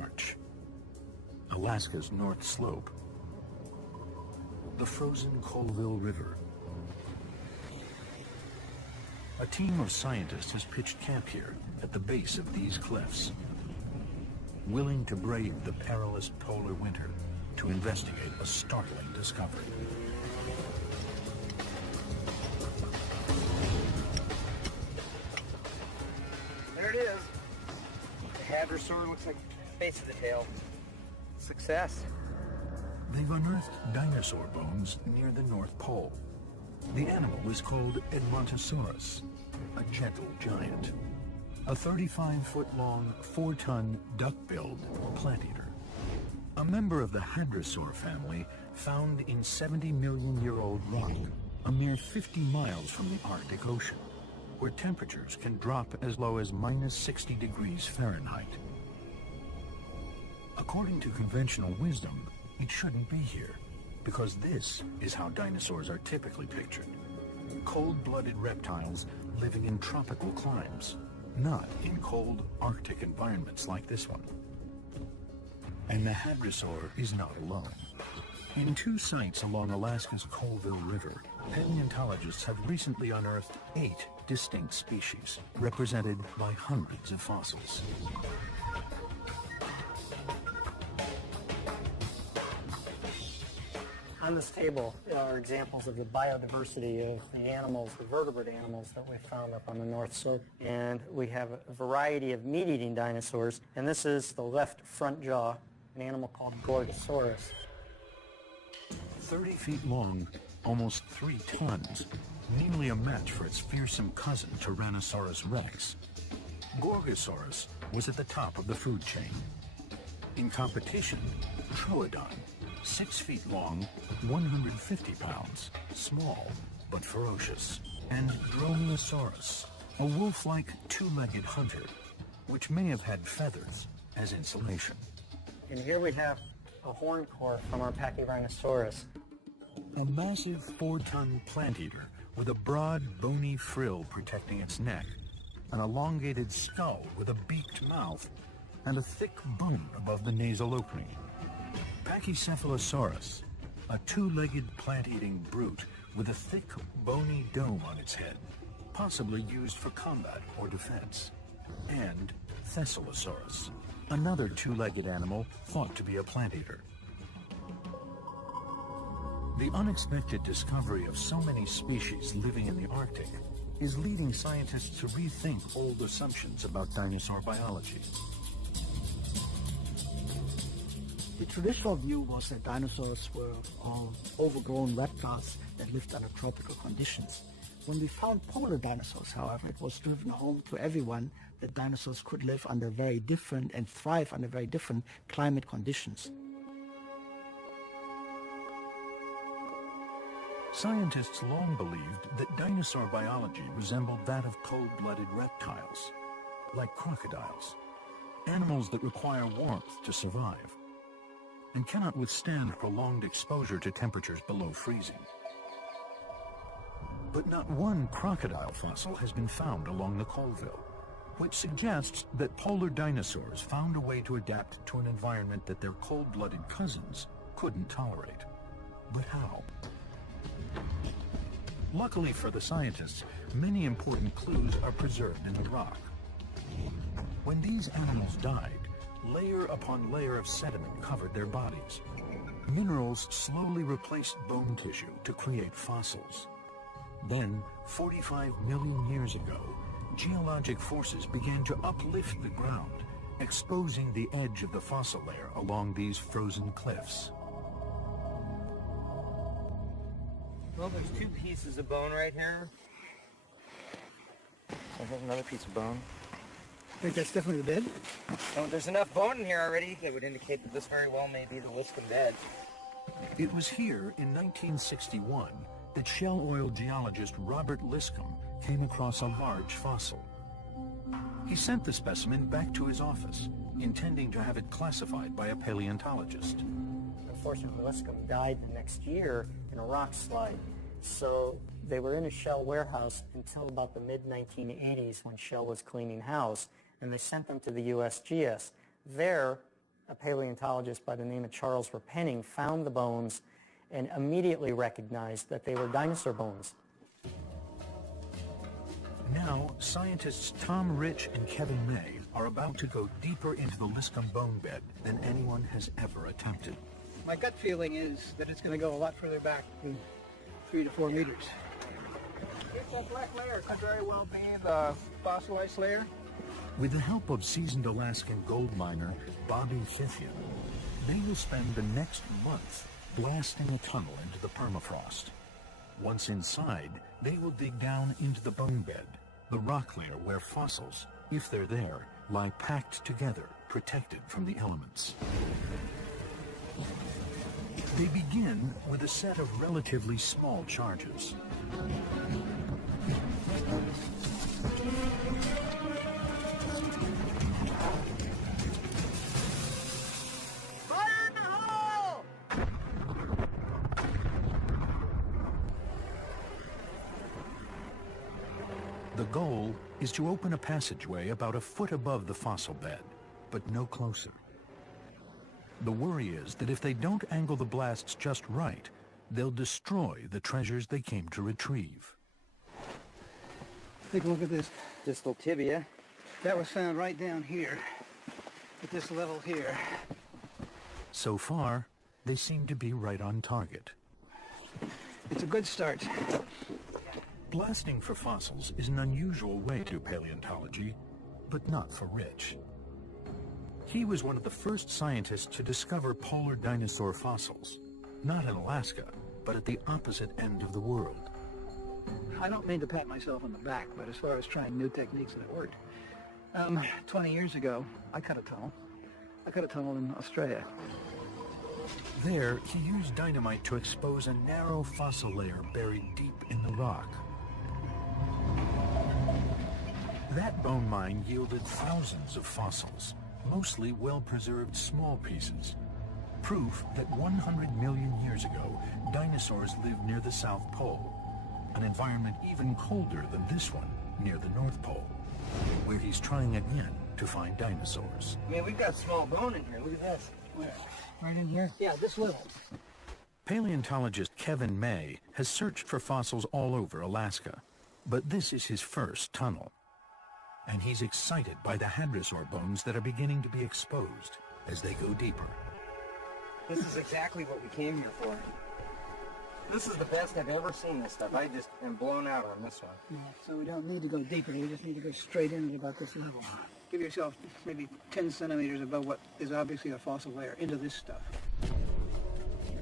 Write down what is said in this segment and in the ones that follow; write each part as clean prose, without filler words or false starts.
March. Alaska's North Slope. The frozen Colville River. A team of scientists has pitched camp here at the base of these cliffs, willing to brave the perilous polar winter to investigate a startling discovery. There it is. The hadrosaur looks like the base of the tail. Success. They've unearthed dinosaur bones near the North Pole. The animal is called Edmontosaurus, a gentle giant. A 35-foot-long, 4-ton, duck-billed plant eater. A member of the hadrosaur family found in 70-million-year-old rock, a mere 50 miles from the Arctic Ocean, where temperatures can drop as low as minus 60 degrees Fahrenheit. According to conventional wisdom, it shouldn't be here, because this is how dinosaurs are typically pictured. Cold-blooded reptiles living in tropical climes, not in cold Arctic environments like this one. And the hadrosaur is not alone. In 2 sites along Alaska's Colville River, paleontologists have recently unearthed 8 distinct species, represented by hundreds of fossils. On this table are examples of the biodiversity of the animals, the vertebrate animals that we found up on the North Slope. And we have a variety of meat-eating dinosaurs. And this is the left front jaw, an animal called Gorgosaurus. 30 feet long, almost 3 tons, nearly a match for its fearsome cousin Tyrannosaurus rex. Gorgosaurus was at the top of the food chain. In competition, Troodon, 6 feet long, 150 pounds, small but ferocious, and Dromaeosaurus, a wolf-like 2-legged hunter, which may have had feathers as insulation. And here we have a horn core from our Pachyrhinosaurus. A massive 4-ton plant eater with a broad, bony frill protecting its neck, an elongated skull with a beaked mouth, and a thick bone above the nasal opening. Pachycephalosaurus, a 2-legged plant-eating brute with a thick, bony dome on its head, possibly used for combat or defense. And Thessalosaurus, another 2-legged animal thought to be a plant-eater. The unexpected discovery of so many species living in the Arctic is leading scientists to rethink old assumptions about dinosaur biology. The traditional view was that dinosaurs were all overgrown reptiles that lived under tropical conditions. When we found polar dinosaurs, however, it was driven home to everyone that dinosaurs could live under very different and thrive under very different climate conditions. Scientists long believed that dinosaur biology resembled that of cold-blooded reptiles, like crocodiles, animals that require warmth to survive and cannot withstand prolonged exposure to temperatures below freezing. But not one crocodile fossil has been found along the Colville, which suggests that polar dinosaurs found a way to adapt to an environment that their cold-blooded cousins couldn't tolerate. But how? Luckily for the scientists, many important clues are preserved in the rock. When these animals died, layer upon layer of sediment covered their bodies. Minerals slowly replaced bone tissue to create fossils. Then, 45 million years ago, geologic forces began to uplift the ground, exposing the edge of the fossil layer along these frozen cliffs. Well, there's 2 pieces of bone right here. So here's another piece of bone. I think that's definitely the bed. Oh, there's enough bone in here already that would indicate that this very well may be the Liscum bed. It was here in 1961 that Shell Oil geologist Robert Liscum came across a large fossil. He sent the specimen back to his office, intending to have it classified by a paleontologist. Unfortunately, Liscum died the next year in a rock slide. So they were in a Shell warehouse until about the mid-1980s when Shell was cleaning house, and they sent them to the USGS. There, A paleontologist by the name of Charles Repenning found the bones and immediately recognized that they were dinosaur bones. Now, scientists Tom Rich and Kevin May are about to go deeper into the Liscum bone bed than anyone has ever attempted. My gut feeling is that it's going to go a lot further back than 3 to 4 meters. That black layer could very well be the fossilized layer. With the help of seasoned Alaskan gold miner Bobby Fithian, they will spend the next month blasting a tunnel into the permafrost. Once inside, they will dig down into the bone bed, the rock layer where fossils, if they're there, lie packed together, protected from the elements. They begin with a set of relatively small charges. Fire in the hole! The goal is to open a passageway about a foot above the fossil bed, but no closer. The worry is that if they don't angle the blasts just right, they'll destroy the treasures they came to retrieve. Take a look at this. Distal tibia. That was found right down here, at this level here. So far, they seem to be right on target. It's a good start. Blasting for fossils is an unusual way to do paleontology, but not for Rich. He was one of the first scientists to discover polar dinosaur fossils, not in Alaska, but at the opposite end of the world. I don't mean to pat myself on the back, but as far as trying new techniques that worked, 20 years ago, I cut a tunnel. I cut a tunnel in Australia. There, he used dynamite to expose a narrow fossil layer buried deep in the rock. That bone mine yielded thousands of fossils, mostly well-preserved small pieces. Proof that 100 million years ago, dinosaurs lived near the South Pole, an environment even colder than this one near the North Pole, where he's trying again to find dinosaurs. I mean, we've got small bone in here. Look at this. Where? Right in here? Yeah, this level. Paleontologist Kevin May has searched for fossils all over Alaska, but this is his first tunnel. And he's excited by the hadrosaur bones that are beginning to be exposed as they go deeper. This is exactly what we came here for. This is the best I've ever seen this stuff. I just am blown out on this one. Yeah, so we don't need to go deeper. We just need to go straight in at about this level. Give yourself maybe 10 centimeters above what is obviously a fossil layer into this stuff.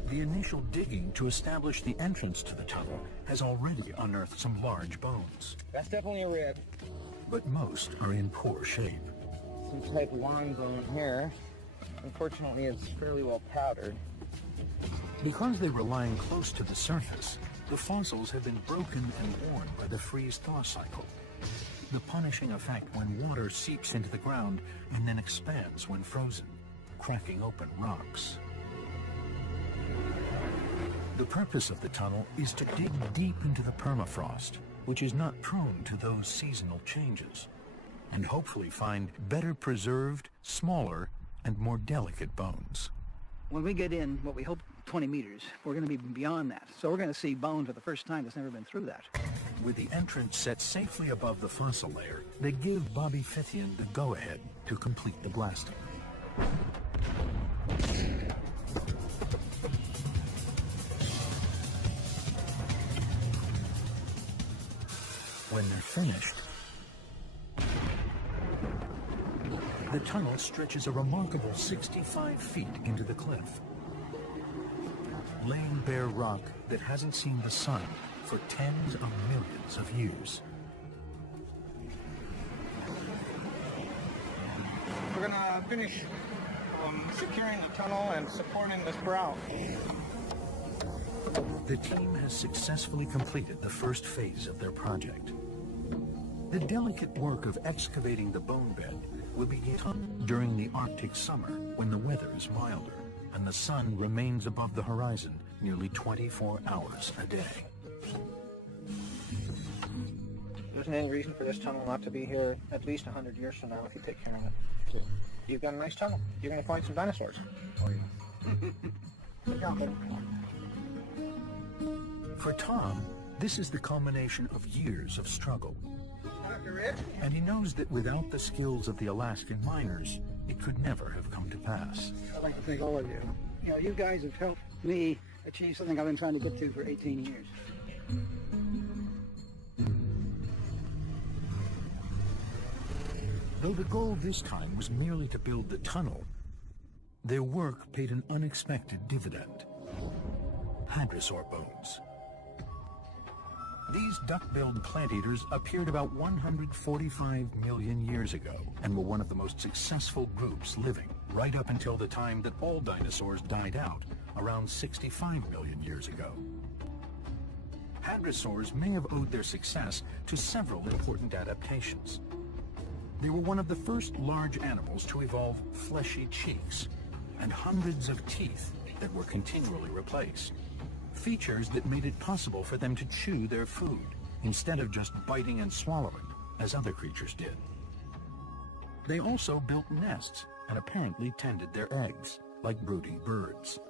The initial digging to establish the entrance to the tunnel has already unearthed some large bones, That's definitely a rib. but most are in poor shape. Some type of long bone here. Unfortunately, it's fairly well powdered. Because they were lying close to the surface, the fossils have been broken and worn by the freeze-thaw cycle, the punishing effect when water seeps into the ground and then expands when frozen, cracking open rocks. The purpose of the tunnel is to dig deep into the permafrost, which is not prone to those seasonal changes, and hopefully find better preserved, smaller, and more delicate bones. When we get in, what we hope 20 meters, we're going to be beyond that. So we're going to see bone for the first time that's never been through that. With the entrance set safely above the fossil layer, they give Bobby Fithian the go-ahead to complete the blasting. When they're finished, the tunnel stretches a remarkable 65 feet into the cliff, laying bare rock that hasn't seen the sun for tens of millions of years. We're going to finish securing the tunnel and supporting this brow. The team has successfully completed the first phase of their project. The delicate work of excavating the bone bed will begin during the Arctic summer when the weather is milder and the sun remains above the horizon nearly 24 hours a day. isn't any reason for this tunnel not to be here at least 100 years from now if you take care of it. You've got a nice tunnel. You're going to find some dinosaurs. Oh, yeah. For Tom, this is the culmination of years of struggle. Dr. Rich? And he knows that without the skills of the Alaskan miners, it could never have come to pass. I'd like to thank all of you. You know, you guys have helped me achieve something I've been trying to get to for 18 years. Though the goal this time was merely to build the tunnel, their work paid an unexpected dividend. Hadrosaur bones. These duck-billed plant eaters appeared about 145 million years ago and were one of the most successful groups living right up until the time that all dinosaurs died out, around 65 million years ago. Hadrosaurs may have owed their success to several important adaptations. They were one of the first large animals to evolve fleshy cheeks and hundreds of teeth that were continually replaced. Features that made it possible for them to chew their food instead of just biting and swallowing as other creatures did. They also built nests and apparently tended their eggs like brooding birds.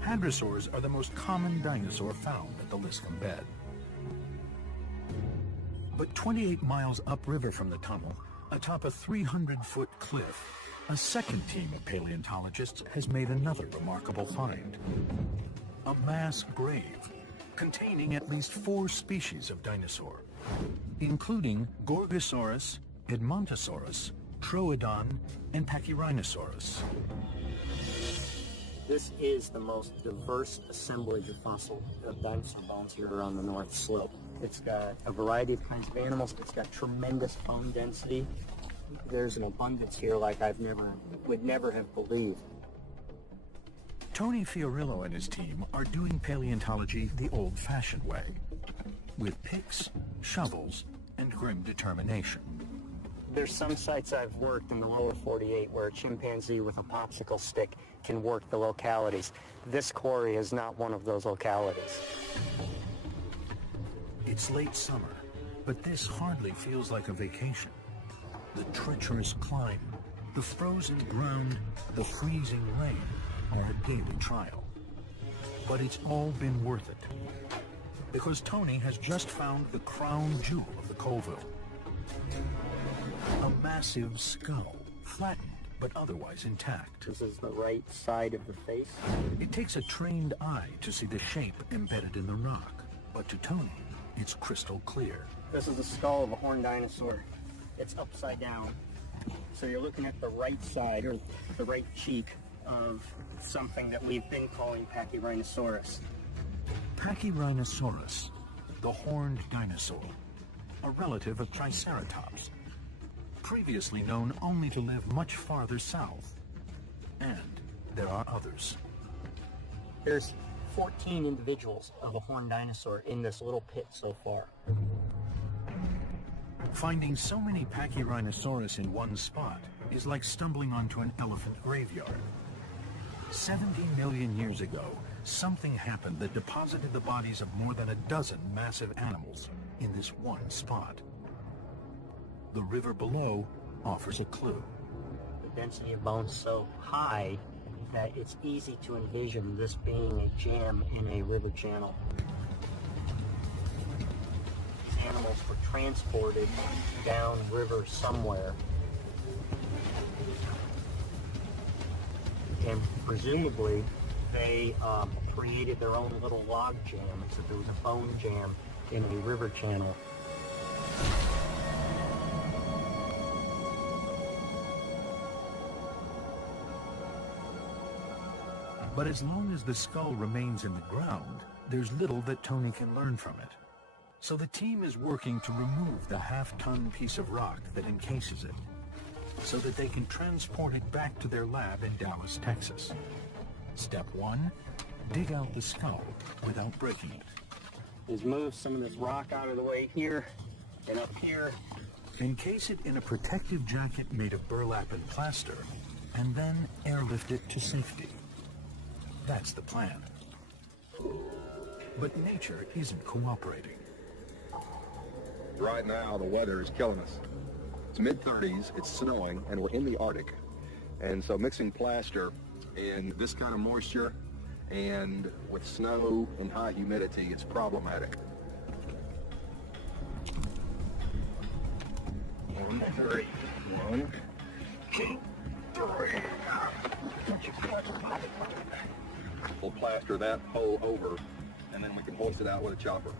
Hadrosaurs are the most common dinosaur found at the Liscum bed. But 28 miles upriver from the tunnel, atop a 300-foot cliff, a second team of paleontologists has made another remarkable find. A mass grave containing at least 4 species of dinosaur, including Gorgosaurus, Edmontosaurus, Troodon, and Pachyrhinosaurus. This is the most diverse assemblage of fossil dinosaur bones here on the North Slope. It's got a variety of kinds of animals. It's got tremendous bone density. There's an abundance here like would never have believed. Tony Fiorillo and his team are doing paleontology the old-fashioned way, with picks, shovels, and grim determination. There's some sites I've worked in the lower 48 where a chimpanzee with a popsicle stick can work the localities. This quarry is not one of those localities. It's late summer, but this hardly feels like a vacation. The treacherous climb, the frozen ground, the freezing rain are a daily trial. But it's all been worth it, because Tony has just found the crown jewel of the Colville. A massive skull, flattened but otherwise intact. This is the right side of the face. It takes a trained eye to see the shape embedded in the rock, but to Tony, it's crystal clear. This is the skull of a horned dinosaur. It's upside down. So you're looking at the right side, or the right cheek, of something that we've been calling Pachyrhinosaurus. Pachyrhinosaurus, the horned dinosaur, a relative of Triceratops, previously known only to live much farther south. And there are others. There's 14 individuals of a horned dinosaur in this little pit so far. Finding so many Pachyrhinosaurus in one spot is like stumbling onto an elephant graveyard. 70 million years ago, something happened that deposited the bodies of more than a dozen massive animals in this one spot. The river below offers a clue. The density of bones so high that it's easy to envision this being a jam in a river channel. These animals were transported down river somewhere, and presumably they created their own little log jam, except there was a bone jam in a river channel. But as long as the skull remains in the ground, there's little that Tony can learn from it. So the team is working to remove the half-ton piece of rock that encases it, so that they can transport it back to their lab in Dallas, Texas. Step 1, dig out the skull without breaking it. Is move some of this rock out of the way here and up here. Encase it in a protective jacket made of burlap and plaster, and then airlift it to safety. That's the plan. But nature isn't cooperating. right now the weather is killing us. It's mid-30s, it's snowing, and we're in the Arctic. And so mixing plaster in this kind of moisture and with snow and high humidity, it's problematic. 1, 3. 1, 2, 3. We'll plaster that hole over, and then we can hoist it out with a chopper.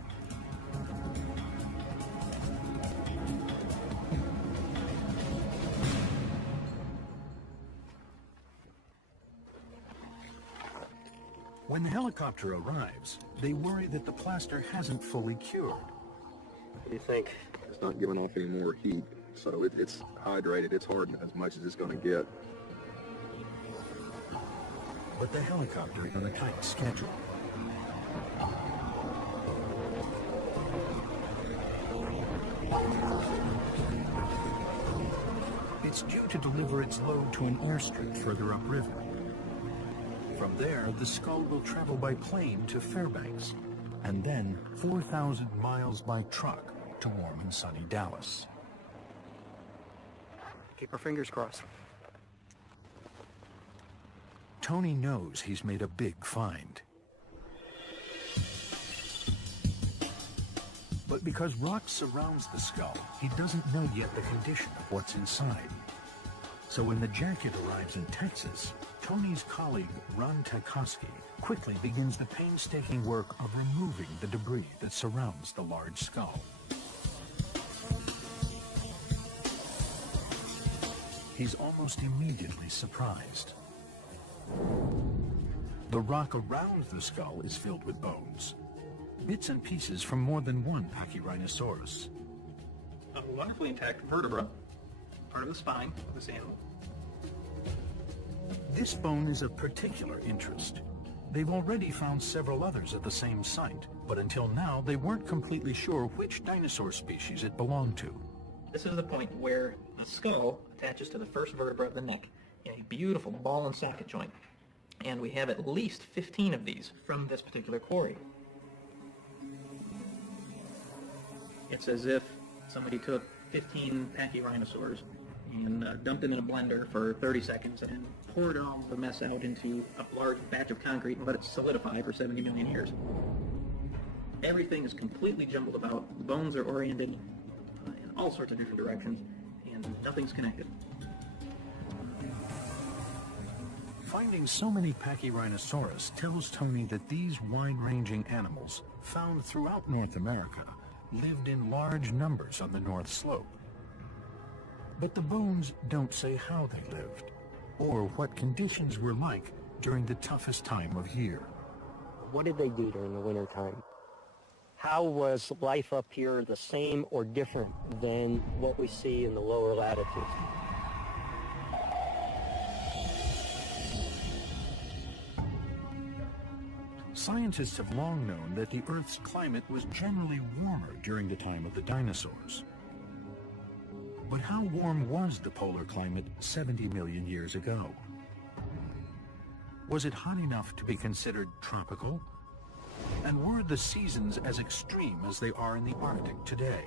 When the helicopter arrives, they worry that the plaster hasn't fully cured. What do you think? It's not giving off any more heat, so it's hydrated, it's hardened as much as it's going to get. But the helicopter is on a tight schedule. It's due to deliver its load to an airstrip further upriver. From there, the skull will travel by plane to Fairbanks, and then 4,000 miles by truck to warm and sunny Dallas. Keep our fingers crossed. Tony knows he's made a big find. But because rock surrounds the skull, he doesn't know yet the condition of what's inside. So when the jacket arrives in Texas, Tony's colleague, Ron Tchaikovsky, quickly begins the painstaking work of removing the debris that surrounds the large skull. He's almost immediately surprised. The rock around the skull is filled with bones, bits and pieces from more than one Pachyrhinosaurus. A wonderfully intact vertebra, part of the spine of this animal. This bone is of particular interest. They've already found several others at the same site, but until now they weren't completely sure which dinosaur species it belonged to. This is the point where the skull attaches to the first vertebra of the neck in a beautiful ball and socket joint. And we have at least 15 of these from this particular quarry. It's as if somebody took 15 Pachyrhinosaurs and dumped them in a blender for 30 seconds and poured all the mess out into a large batch of concrete and let it solidify for 70 million years. Everything is completely jumbled about. The bones are oriented in all sorts of different directions, and nothing's connected. Finding so many Pachyrhinosaurus tells Tony that these wide-ranging animals, found throughout North America, lived in large numbers on the North Slope. But the bones don't say how they lived, or what conditions were like during the toughest time of year. What did they do during the winter time? How was life up here the same or different than what we see in the lower latitudes? Scientists have long known that the Earth's climate was generally warmer during the time of the dinosaurs. But how warm was the polar climate 70 million years ago? Was it hot enough to be considered tropical? And were the seasons as extreme as they are in the Arctic today?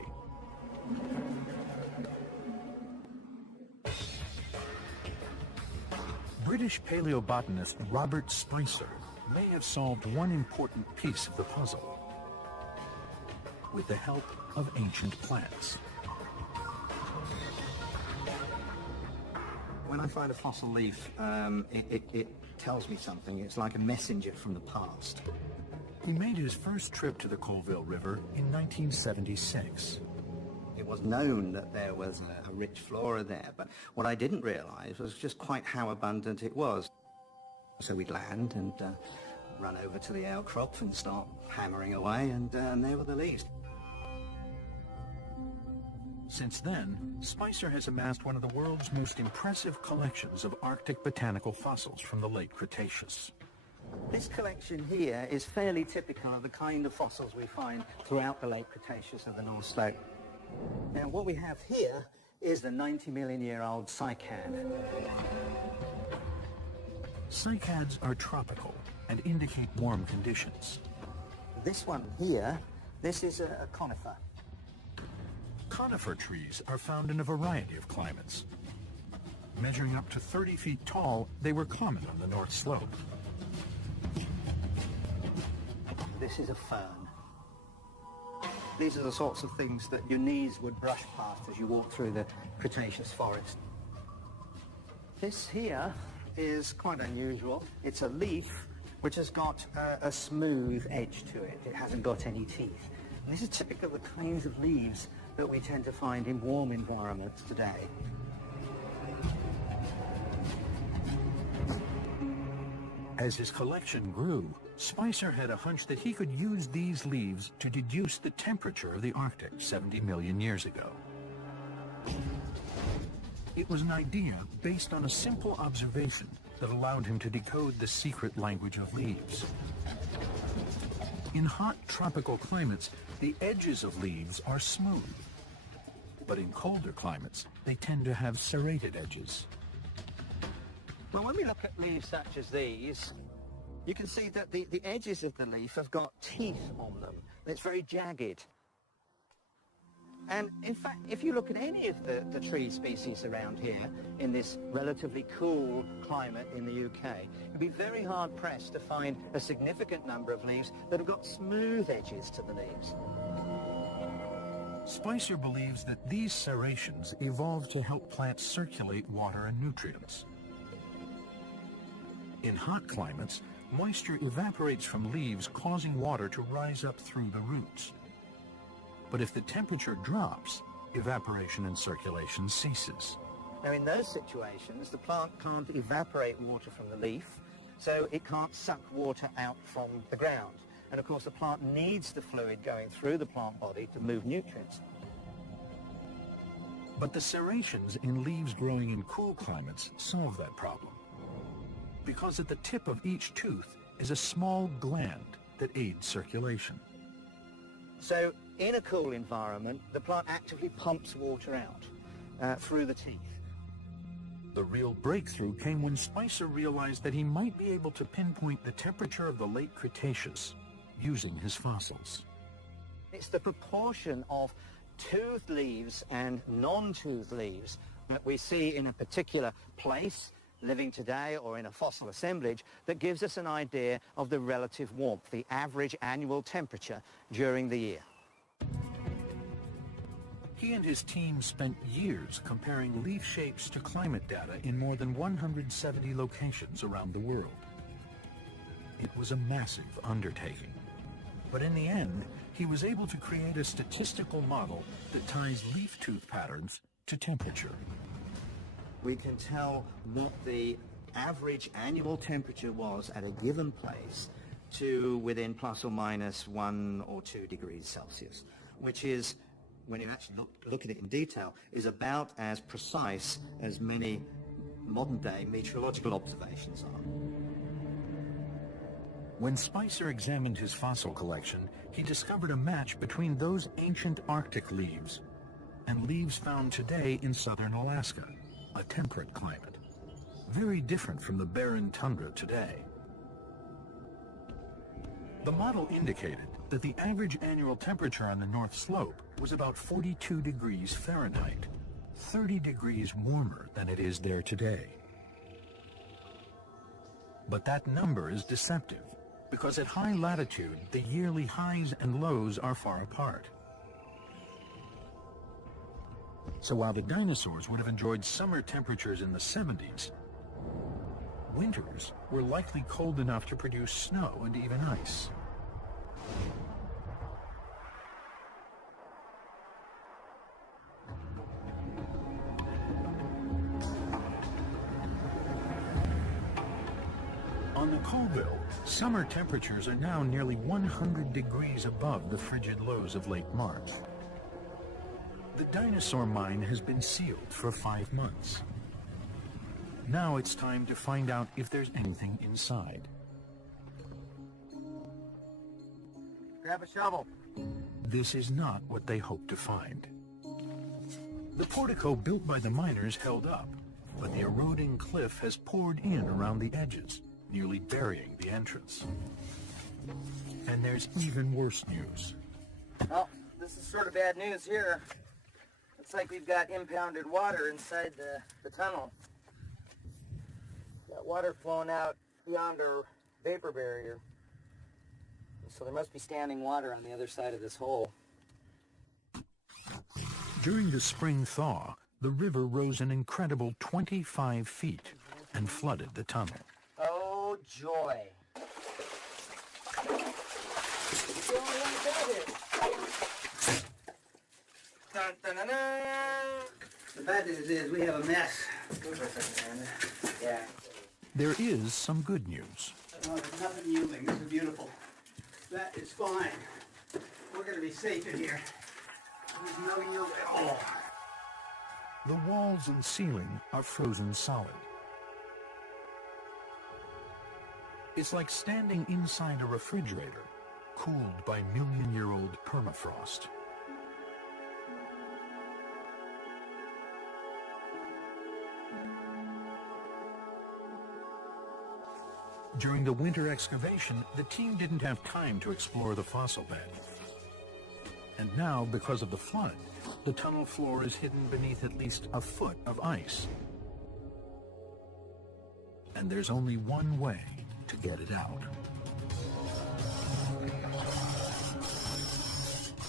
British paleobotanist Robert Spicer may have solved one important piece of the puzzle with the help of ancient plants. When I find a fossil leaf, it tells me something. It's like a messenger from the past. He made his first trip to the Colville River in 1976. It was known that there was a rich flora there, but what I didn't realize was just quite how abundant it was. So we'd land and run over to the outcrop and start hammering away, and there were the leaves. Since then, Spicer has amassed one of the world's most impressive collections of Arctic botanical fossils from the late Cretaceous. This collection here is fairly typical of the kind of fossils we find throughout the late Cretaceous of the North Slope. Now, what we have here is the 90-million-year-old cycad. Cycads are tropical and indicate warm conditions. This one here, this is a conifer. Conifer trees are found in a variety of climates. Measuring up to 30 feet tall, they were common on the North Slope. This is a fern. These are the sorts of things that your knees would brush past as you walk through the Cretaceous forest. This here is quite unusual. It's a leaf which has got a smooth edge to it. It hasn't got any teeth. And this is typical of the kinds of leaves that we tend to find in warm environments today. As his collection grew, Spicer had a hunch that he could use these leaves to deduce the temperature of the Arctic 70 million years ago. It was an idea based on a simple observation that allowed him to decode the secret language of leaves. In hot tropical climates, the edges of leaves are smooth. But in colder climates, they tend to have serrated edges. Well, when we look at leaves such as these, you can see that the edges of the leaf have got teeth on them. It's very jagged. And in fact, if you look at any of the tree species around here in this relatively cool climate in the UK, you'd be very hard pressed to find a significant number of leaves that have got smooth edges to the leaves. Spicer believes that these serrations evolved to help plants circulate water and nutrients. In hot climates, moisture evaporates from leaves, causing water to rise up through the roots. But if the temperature drops, evaporation and circulation ceases. Now, in those situations, the plant can't evaporate water from the leaf, so it can't suck water out from the ground. And of course, the plant needs the fluid going through the plant body to move nutrients. But the serrations in leaves growing in cool climates solve that problem, because at the tip of each tooth is a small gland that aids circulation. So in a cool environment, the plant actively pumps water out through the teeth. The real breakthrough came when Spicer realized that he might be able to pinpoint the temperature of the late Cretaceous using his fossils. It's the proportion of toothed leaves and non-toothed leaves that we see in a particular place living today or in a fossil assemblage that gives us an idea of the relative warmth, the average annual temperature during the year. He and his team spent years comparing leaf shapes to climate data in more than 170 locations around the world. It was a massive undertaking, but in the end, he was able to create a statistical model that ties leaf tooth patterns to temperature. We can tell what the average annual temperature was at a given place to within plus or minus 1 or 2 degrees Celsius, which is, when you actually look at it in detail, is about as precise as many modern-day meteorological observations are. When Spicer examined his fossil collection, he discovered a match between those ancient Arctic leaves and leaves found today in southern Alaska, a temperate climate, very different from the barren tundra today. The model indicated that the average annual temperature on the North Slope was about 42 degrees Fahrenheit, 30 degrees warmer than it is there today. But that number is deceptive, because at high latitude, the yearly highs and lows are far apart. So while the dinosaurs would have enjoyed summer temperatures in the 70s, winters were likely cold enough to produce snow and even ice. On the Colville, summer temperatures are now nearly 100 degrees above the frigid lows of late March. The dinosaur mine has been sealed for 5 months. Now it's time to find out if there's anything inside. Grab a shovel. This is not what they hoped to find. The portico built by the miners held up, but the eroding cliff has poured in around the edges, nearly burying the entrance. And there's even worse news. Well, this is sort of bad news here. Looks like we've got impounded water inside the tunnel. Got water flowing out beyond our vapor barrier. So there must be standing water on the other side of this hole. During the spring thaw, the river rose an incredible 25 feet and flooded the tunnel. Oh, joy. It's the only one that did it. Dun, dun, dun, dun. The bad news is we have a mess. Yeah. There is some good news. Oh, there's nothing yielding. This is beautiful. That is fine. We're going to be safe in here. There's no yielding. Oh. The walls and ceiling are frozen solid. It's like standing inside a refrigerator, cooled by million-year-old permafrost. During the winter excavation, the team didn't have time to explore the fossil bed. And now, because of the flood, the tunnel floor is hidden beneath at least a foot of ice. And there's only one way to get it out.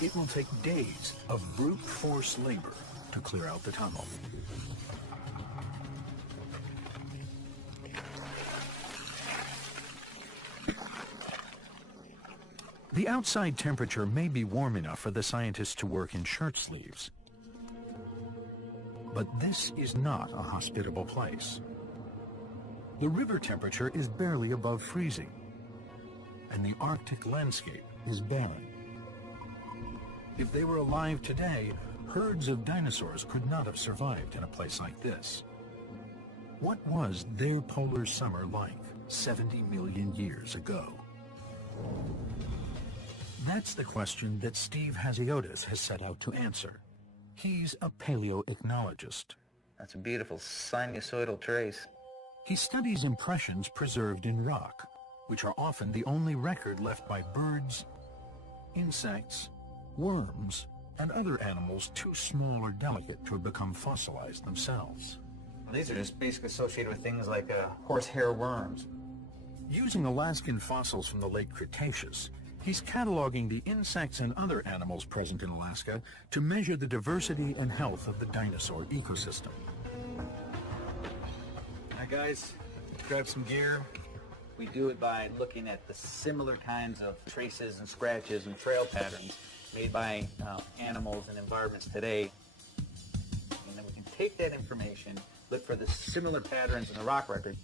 It will take days of brute force labor to clear out the tunnel. The outside temperature may be warm enough for the scientists to work in shirt sleeves. But this is not a hospitable place. The river temperature is barely above freezing, and the Arctic landscape is barren. If they were alive today, herds of dinosaurs could not have survived in a place like this. What was their polar summer like 70 million years ago? That's the question that Steve Hasiotis has set out to answer. He's a paleoichnologist. That's a beautiful sinusoidal trace. He studies impressions preserved in rock, which are often the only record left by birds, insects, worms, and other animals too small or delicate to have become fossilized themselves. Well, these are just basically associated with things like horsehair worms. Using Alaskan fossils from the late Cretaceous, he's cataloging the insects and other animals present in Alaska to measure the diversity and health of the dinosaur ecosystem. All right, guys, grab some gear. We do it by looking at the similar kinds of traces and scratches and trail patterns made by animals and environments today. And then we can take that information, look for the similar patterns in the rock record.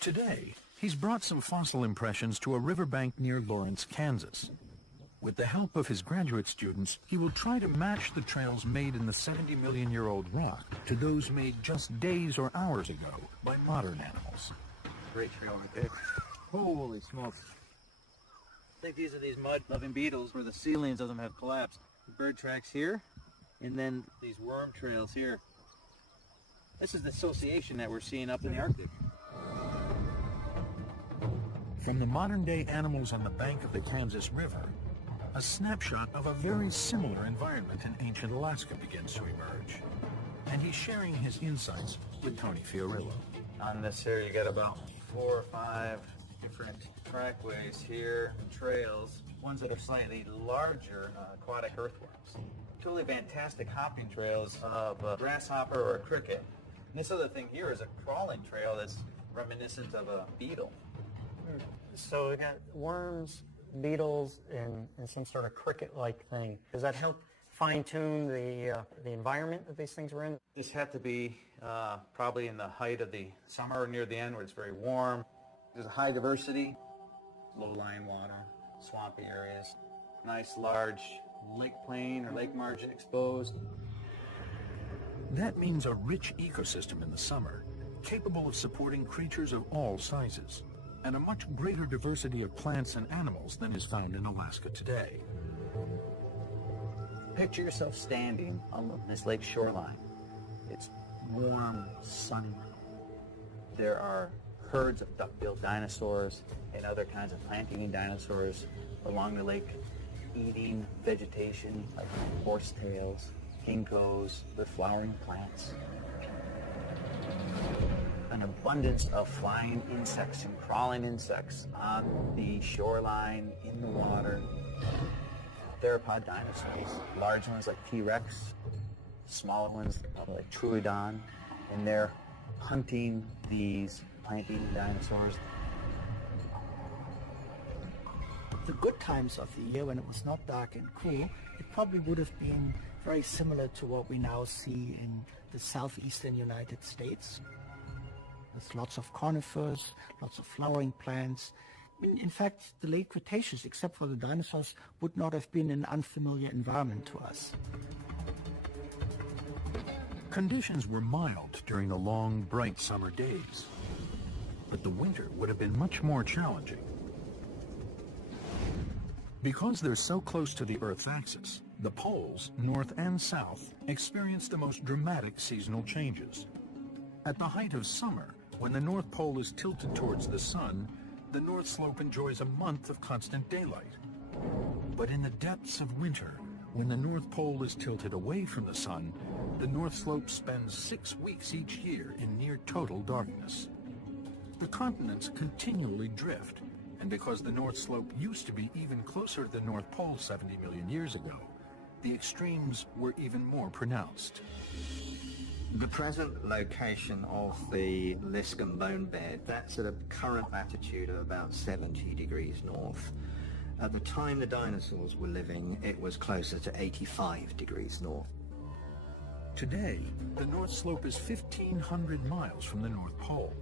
Today, he's brought some fossil impressions to a riverbank near Lawrence, Kansas. With the help of his graduate students, he will try to match the trails made in the 70-million-year-old rock to those made just days or hours ago by modern animals. Great trail right there. Holy smokes. I think these are these mud-loving beetles where the ceilings of them have collapsed. Bird tracks here, and then these worm trails here. This is the association that we're seeing up in the Arctic. From the modern-day animals on the bank of the Kansas River, a snapshot of a very similar environment in ancient Alaska begins to emerge. And he's sharing his insights with Tony Fiorillo. On this here, you got about 4 or 5 different trackways here and trails. Ones that are slightly larger aquatic earthworms. Totally fantastic hopping trails of a grasshopper or a cricket. And this other thing here is a crawling trail that's reminiscent of a beetle. So we got worms, beetles, and some sort of cricket-like thing. Does that help fine-tune the environment that these things were in? This had to be probably in the height of the summer or near the end where it's very warm. There's a high diversity, low-lying water, swampy areas, nice large lake plain or lake margin exposed. That means a rich ecosystem in the summer, capable of supporting creatures of all sizes, and a much greater diversity of plants and animals than is found in Alaska today. Picture yourself standing on this lake shoreline. It's warm, sunny. There are herds of duck-billed dinosaurs and other kinds of plant-eating dinosaurs along the lake, eating vegetation like horsetails, ginkgos, with flowering plants. An abundance of flying insects and crawling insects on the shoreline, in the water. Theropod dinosaurs, large ones like T-Rex, smaller ones like Troodon, and they're hunting these plant-eating dinosaurs. The good times of the year, when it was not dark and cool, it probably would have been very similar to what we now see in the southeastern United States. There's lots of conifers, lots of flowering plants. In fact, the late Cretaceous, except for the dinosaurs, would not have been an unfamiliar environment to us. Conditions were mild during the long, bright summer days, but the winter would have been much more challenging. Because they're so close to the Earth's axis, the poles, north and south, experience the most dramatic seasonal changes. At the height of summer, when the North Pole is tilted towards the sun, the North Slope enjoys a month of constant daylight. But in the depths of winter, when the North Pole is tilted away from the sun, the North Slope spends 6 weeks each year in near total darkness. The continents continually drift, and because the North Slope used to be even closer to the North Pole 70 million years ago, the extremes were even more pronounced. The present location of the Liscombe bone bed, that's at a current latitude of about 70 degrees north. At the time the dinosaurs were living, it was closer to 85 degrees north. Today, the North Slope is 1,500 miles from the North Pole,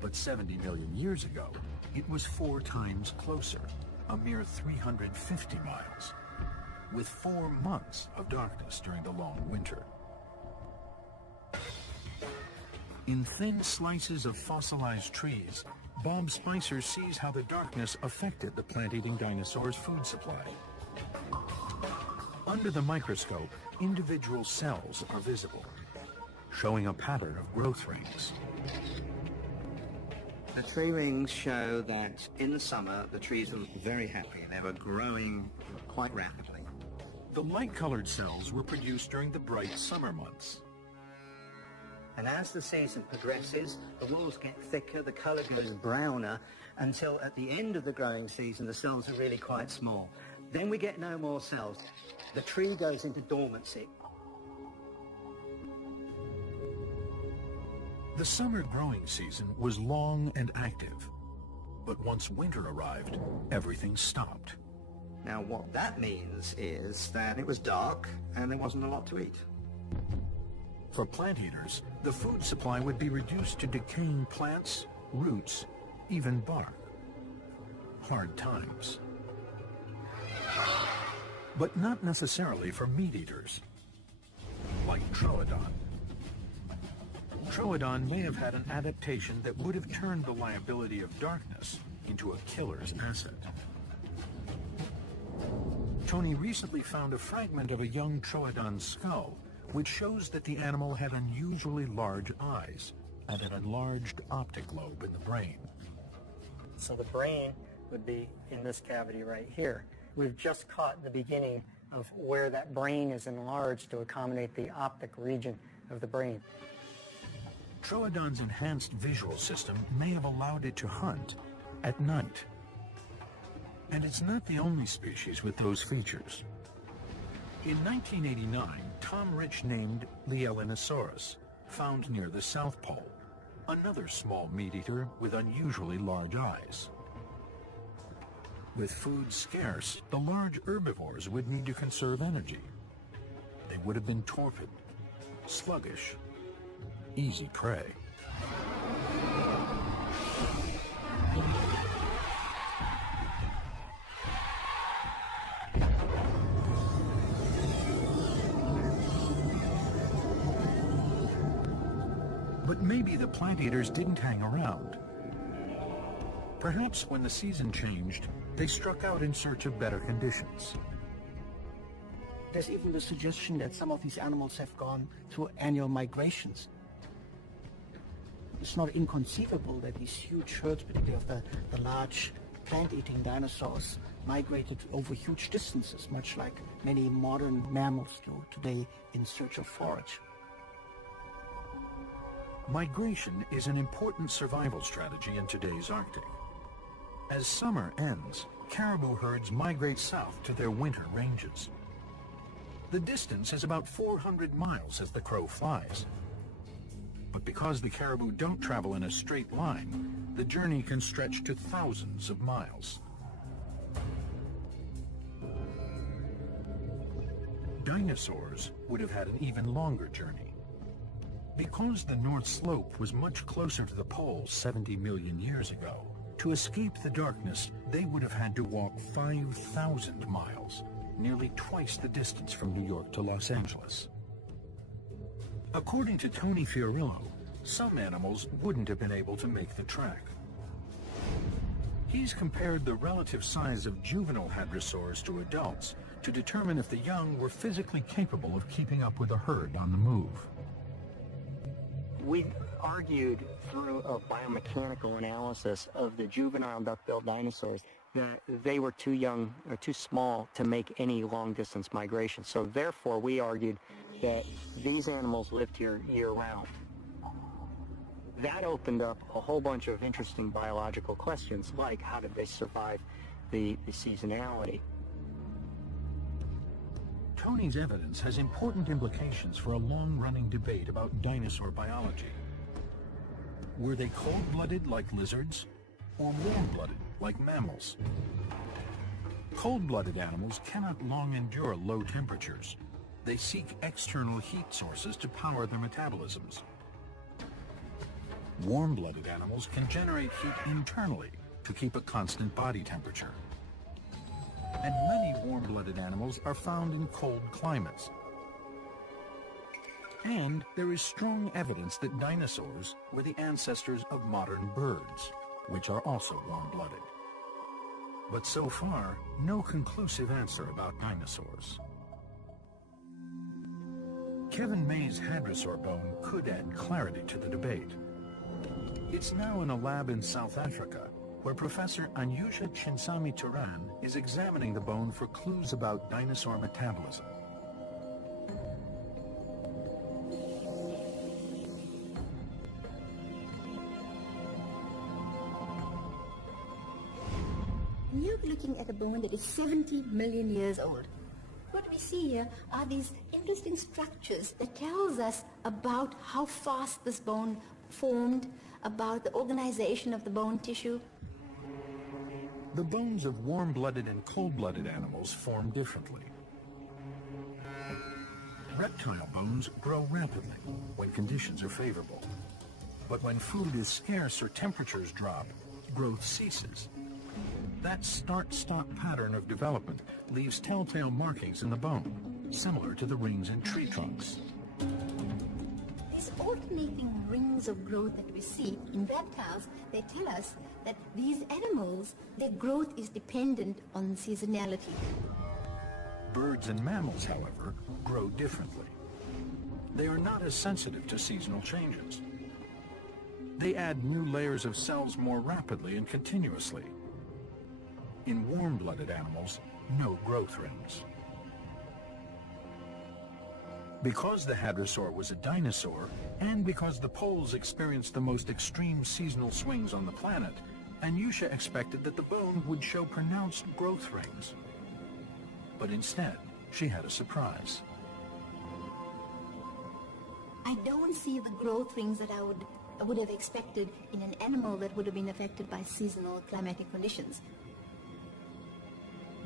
but 70 million years ago, it was 4 times closer, a mere 350 miles, with 4 months of darkness during the long winter. In thin slices of fossilized trees, Bob Spicer sees how the darkness affected the plant-eating dinosaurs' food supply. Under the microscope, individual cells are visible, showing a pattern of growth rings. The tree rings show that in the summer, the trees were very happy. They were growing quite rapidly. The light-colored cells were produced during the bright summer months. And as the season progresses, the walls get thicker, the colour goes browner, until at the end of the growing season, the cells are really quite small. Then we get no more cells. The tree goes into dormancy. The summer growing season was long and active, but once winter arrived, everything stopped. Now what that means is that it was dark and there wasn't a lot to eat. For plant eaters, the food supply would be reduced to decaying plants, roots, even bark. Hard times. But not necessarily for meat eaters, like Troodon. Troodon may have had an adaptation that would have turned the liability of darkness into a killer's asset. Tony recently found a fragment of a young Troodon skull, which shows that the animal had unusually large eyes and an enlarged optic lobe in the brain. So the brain would be in this cavity right here. We've just caught the beginning of where that brain is enlarged to accommodate the optic region of the brain. Troodon's enhanced visual system may have allowed it to hunt at night. And it's not the only species with those features. In 1989, Tom Rich named Dinosaurs, found near the South Pole, another small meat-eater with unusually large eyes. With food scarce, the large herbivores would need to conserve energy. They would have been torpid, sluggish, easy prey. But maybe the plant eaters didn't hang around. Perhaps when the season changed, they struck out in search of better conditions. There's even the suggestion that some of these animals have gone through annual migrations. It's not inconceivable that these huge herds, particularly of the large plant-eating dinosaurs, migrated over huge distances, much like many modern mammals do today in search of forage. Migration is an important survival strategy in today's Arctic. As summer ends, caribou herds migrate south to their winter ranges. The distance is about 400 miles as the crow flies. But because the caribou don't travel in a straight line, the journey can stretch to thousands of miles. Dinosaurs would have had an even longer journey. Because the North Slope was much closer to the poles 70 million years ago, to escape the darkness, they would have had to walk 5,000 miles, nearly twice the distance from New York to Los Angeles. According to Tony Fiorillo, some animals wouldn't have been able to make the trek. He's compared the relative size of juvenile hadrosaurs to adults to determine if the young were physically capable of keeping up with a herd on the move. We argued through a biomechanical analysis of the juvenile duck-billed dinosaurs that they were too young or too small to make any long-distance migration. So therefore, we argued that these animals lived here year-round. That opened up a whole bunch of interesting biological questions, like how did they survive the seasonality? Tony's evidence has important implications for a long-running debate about dinosaur biology. Were they cold-blooded like lizards, or warm-blooded like mammals? Cold-blooded animals cannot long endure low temperatures. They seek external heat sources to power their metabolisms. Warm-blooded animals can generate heat internally to keep a constant body temperature. And many warm-blooded animals are found in cold climates. And there is strong evidence that dinosaurs were the ancestors of modern birds, which are also warm-blooded. But so far, no conclusive answer about dinosaurs. Kevin May's hadrosaur bone could add clarity to the debate. It's now in a lab in South Africa, where Professor Anyusha Chinsami-Turan is examining the bone for clues about dinosaur metabolism. We're looking at a bone that is 70 million years old. What we see here are these interesting structures that tells us about how fast this bone formed, about the organization of the bone tissue. The bones of warm-blooded and cold-blooded animals form differently. Reptile bones grow rapidly when conditions are favorable. But when food is scarce or temperatures drop, growth ceases. That start-stop pattern of development leaves telltale markings in the bone, similar to the rings in tree trunks. These alternating rings of growth that we see in reptiles, they tell us that these animals, their growth is dependent on seasonality. Birds and mammals, however, grow differently. They are not as sensitive to seasonal changes. They add new layers of cells more rapidly and continuously. In warm-blooded animals, no growth rings. Because the hadrosaur was a dinosaur, and because the poles experienced the most extreme seasonal swings on the planet, Anyusha expected that the bone would show pronounced growth rings. But instead, she had a surprise. I don't see the growth rings that I would have expected in an animal that would have been affected by seasonal climatic conditions.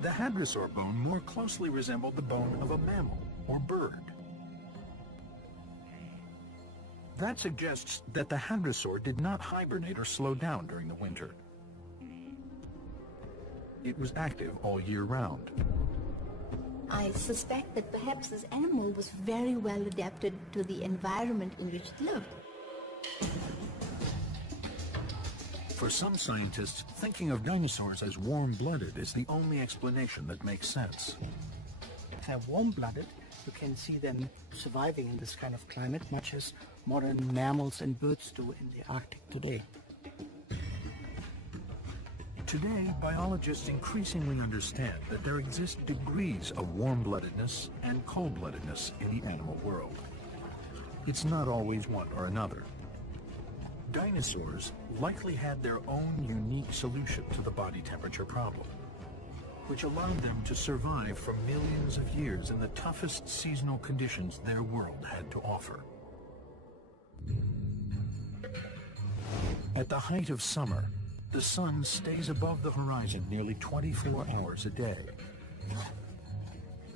The hadrosaur bone more closely resembled the bone of a mammal or bird. That suggests that the hadrosaur did not hibernate or slow down during the winter. It was active all year round. I suspect that perhaps this animal was very well adapted to the environment in which it lived. For some scientists, thinking of dinosaurs as warm-blooded is the only explanation that makes sense. If they're warm-blooded, you can see them surviving in this kind of climate, much as modern mammals and birds do in the Arctic today. Today, biologists increasingly understand that there exist degrees of warm-bloodedness and cold-bloodedness in the animal world. It's not always one or another. Dinosaurs likely had their own unique solution to the body temperature problem, which allowed them to survive for millions of years in the toughest seasonal conditions their world had to offer. At the height of summer, the sun stays above the horizon nearly 24 hours a day.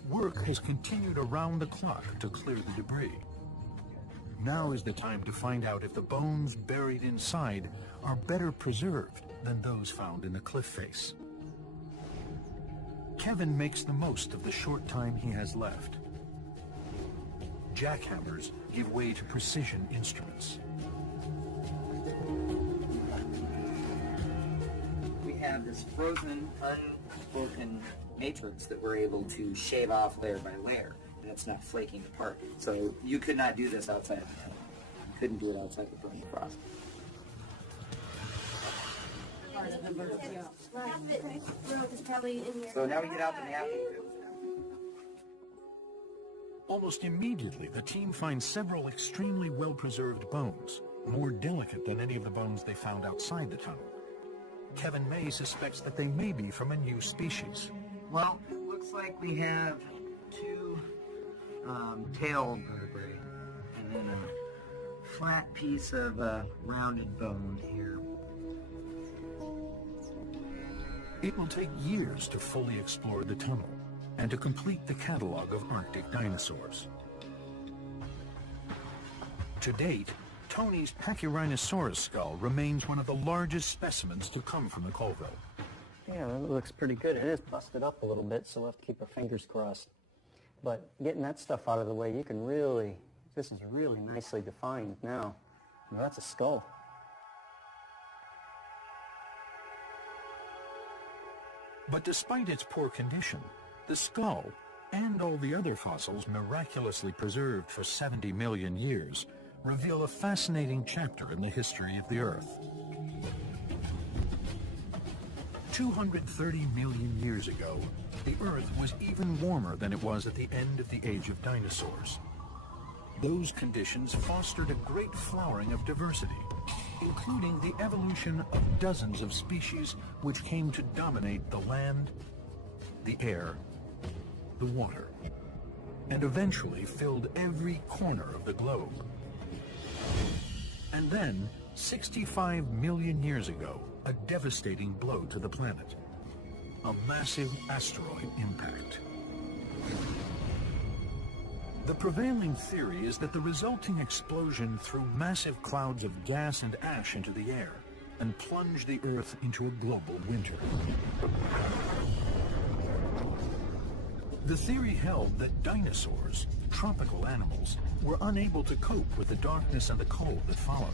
Work has continued around the clock to clear the debris. Now is the time to find out if the bones buried inside are better preserved than those found in the cliff face. Kevin makes the most of the short time he has left. Jackhammers give way to precision instruments. We have this frozen, unbroken matrix that we're able to shave off layer by layer, and it's not flaking apart. So you could not do this outside of the tunnel. You couldn't do it outside the permafrost. So now we get out the napping. Almost immediately, the team finds several extremely well-preserved bones, more delicate than any of the bones they found outside the tunnel. Kevin May suspects that they may be from a new species. Well, it looks like we have two tail vertebrae and then a flat piece of rounded bone here. It will take years to fully explore the tunnel and to complete the catalog of Arctic dinosaurs. To date, Tony's Pachyrhinosaurus skull remains one of the largest specimens to come from the Colville. Yeah, that looks pretty good. It is busted up a little bit, so we'll have to keep our fingers crossed. But getting that stuff out of the way, you can really, this is really nicely defined now. Now that's a skull. But despite its poor condition, the skull, and all the other fossils miraculously preserved for 70 million years, reveal a fascinating chapter in the history of the Earth. 230 million years ago, the Earth was even warmer than it was at the end of the age of dinosaurs. Those conditions fostered a great flowering of diversity, including the evolution of dozens of species which came to dominate the land, the air, the water, and eventually filled every corner of the globe. And then, 65 million years ago, a devastating blow to the planet. A massive asteroid impact. The prevailing theory is that the resulting explosion threw massive clouds of gas and ash into the air and plunged the Earth into a global winter. The theory held that dinosaurs, tropical animals, were unable to cope with the darkness and the cold that followed.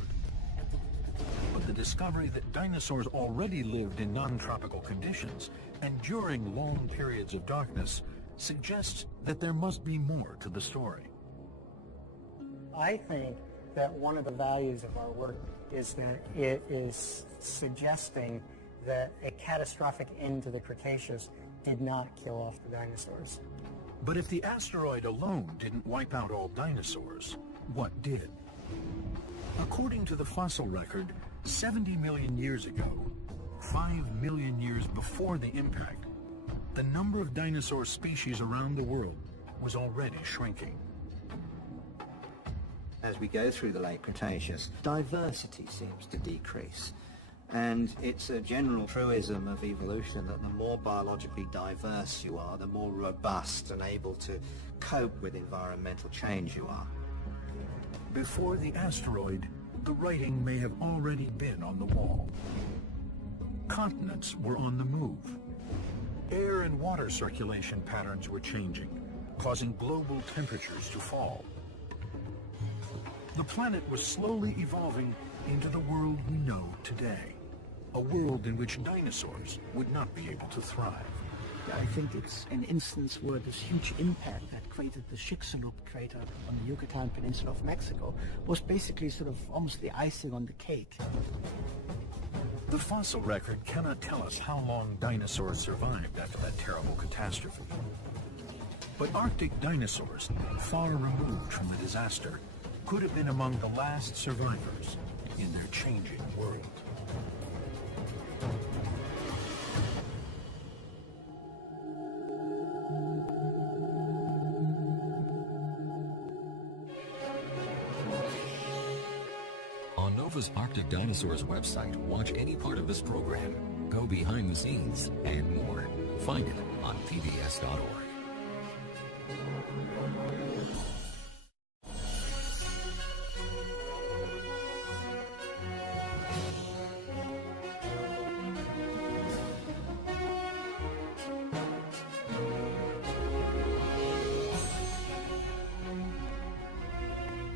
But the discovery that dinosaurs already lived in non-tropical conditions and during long periods of darkness suggests that there must be more to the story. I think that one of the values of our work is that it is suggesting that a catastrophic end to the Cretaceous did not kill off the dinosaurs. But if the asteroid alone didn't wipe out all dinosaurs, what did? According to the fossil record, 70 million years ago, 5 million years before the impact, the number of dinosaur species around the world was already shrinking. As we go through the late Cretaceous, diversity seems to decrease. And it's a general truism of evolution that the more biologically diverse you are, the more robust and able to cope with environmental change you are. Before the asteroid, the writing may have already been on the wall. Continents were on the move. Air and water circulation patterns were changing, causing global temperatures to fall. The planet was slowly evolving into the world we know today, a world in which dinosaurs would not be able to thrive. I think it's an instance where this huge impact that created the Chicxulub crater on the Yucatan Peninsula of Mexico was basically sort of almost the icing on the cake. The fossil record cannot tell us how long dinosaurs survived after that terrible catastrophe. But Arctic dinosaurs, far removed from the disaster, could have been among the last survivors in their changing world. On Nova's Arctic Dinosaurs website, watch any part of this program, go behind the scenes, and more. Find it on pbs.org.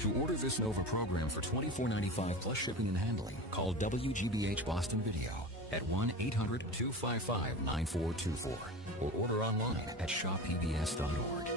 To order this Nova program for $24.95 plus shipping and handling, call WGBH Boston Video at 1-800-255-9424 or order online at shoppbs.org.